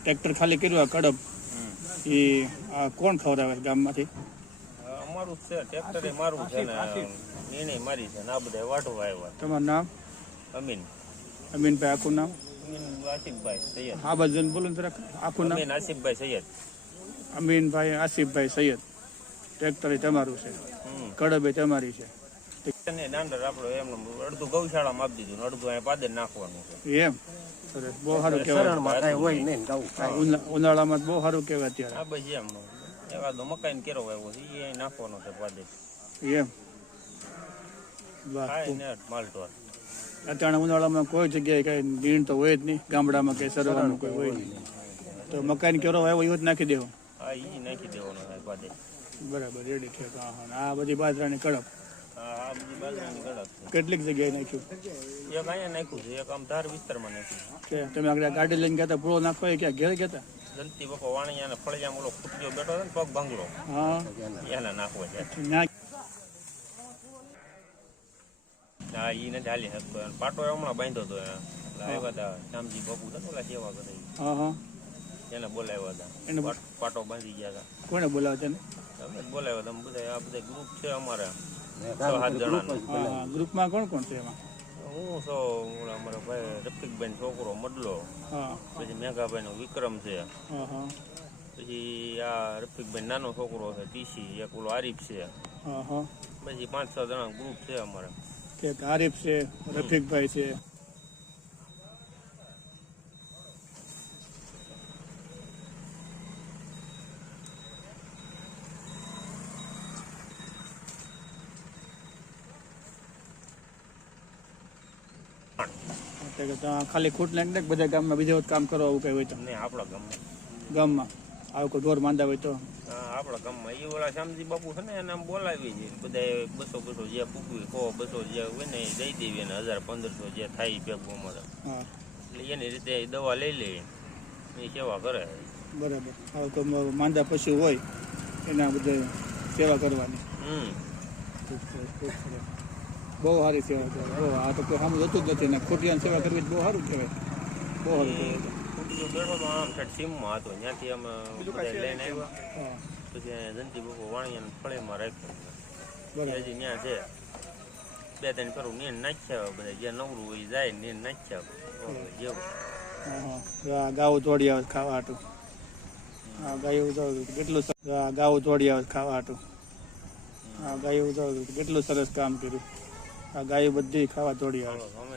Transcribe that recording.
Tractor ખાલી કર્યું આ કડબ એ કોણ ખવડાવે ગામમાંથી? અમારું છે ટ્રેક્ટર મારું છે ને એને મારી છે ને આ બધા વાટવા આવ્યા. તમારું નામ? અમીન. અમીનભાઈ આખું નામ? અમીન આસિફભાઈ સૈયદ. હા બસ બોલો ને જરાક આખું નામ? અમીન આસિફભાઈ સૈયદ. અમીનભાઈ આસિફભાઈ સૈયદ. ટ્રેક્ટર તમારું છે, કડબ તમારી છે. દાંડર આપણો એમ અડધું ગૌશાળામાં આપી દીધું, અડધું અહીંયા પાદર નાખવાનું છે. એમ સરસ, બહુ સારું કહેવાય. ઉનાળામાં બહુ સારું કહેવાય અત્યારે. હા બસ એમ એવા તો મકાઈ કેરો આવ્યો છે એ નાખવાનો છે પાદર. એમ માલટોર અત્યારે ઉનાળામાં કોઈ જગ્યાએ કઈ નીણ તો હોય જ નહીં, ગામડામાં કઈ સરવાનું કોઈ હોય નહીં, તો મકાઈ કેરો આવ્યો એવો જ નાખી દેવો. હા એ નાખી દેવાનો છે પાદર. બરાબર, રેડી છે. આ બધી બાજરાની કડપ કેટલીક જગ્યાએ નાખ્યું? એક અહીંયા નાખ્યું છે, એક આમ ધાર વિસ્તારમાં નાખ્યું. તમે આગળ ગાડી લઈને ગયા પૂળો નાખો ક્યાં ઘેર ગયા? જલતી બપો વાણિયા ફળિયા ઓલો ખૂટ્યો બેઠો છે ને પગ ભાંગલો, હા એને નાખવો છે. હા એ નથી હાલી શકતો, પાટો હમણાં બાંધ્યો હતો. આવ્યા હતા શ્યામજી બાપુ છે ને ઓલા સેવા કરે એને બોલાવ્યા હતા, એને પાટો બાંધી ગયા હતા. કોને બોલાવ્યા છે? તમે બોલાવ્યા તમે બધા. આ બધા ગ્રુપ છે અમારે 6-7 જણાનું. ગ્રુપમાં કોણ કોણ છે એમાં? હું છો, અમારા ભાઈ રફીકભાઈ છોકરો મડલો, પછી મેઘાભાઈ નો વિક્રમ છે, પછી આ રફીકભાઈ નાનો છોકરો છે ટીસી, એક ઓલો આરીફ છે, પછી 5-6 જણા ગ્રુપ છે અમારે. આરીફ છે, રફીકભાઈ છે. ખાલી ખૂટ નાખી બધા ગામમાં બીજા કામ કરો આવું કઈ હોય તો? નહીં, આપણા ગામમાં આવું કોઈ ઢોર માંદા હોય તો? આપણા ગામમાં એ ઓલા શ્યામજી બાપુ છે ને એને આમ બોલાવી છે બધા 200 જે પૂકવી 100-200 જે હોય ને એ દઈ દેવી, એને 1000-1500 જે થાય ભેગું અમારે. એટલે એની રીતે દવા લઈ લે, એ સેવા કરે. બરાબર. હવે તો માંદા પશુ હોય એના બધે સેવા કરવાની. બહુ સારી સેવા કહેવાય. બહુ આ તો કોઈ સામે જતું જ નથી ને ખોટિયાની સેવા કરવી બહુ સારું કહેવાય. બહુ સારું કહેવાય. બેઠો તો આમ સીમમાં હતો, ત્યાંથી અમે લઈને આવ્યા, પછી જંતી બપો વાણિયા ફળીમાં રાખ્યો. હજી ત્યાં છે 2-3 કરું નીણ નાખ્યા, બધા જે નવરું હોય જાય નીણ નાખ્યા જેવું. ગાવું દોડી આવે ખાવા હાટું. હા ગાયું કેટલું ગાવું દોડી આવે ખાવા હાટું. હા ગાયું કેટલું સરસ કામ કર્યું. આ ગાયો બધી ખાવા દોડી આવે. અમે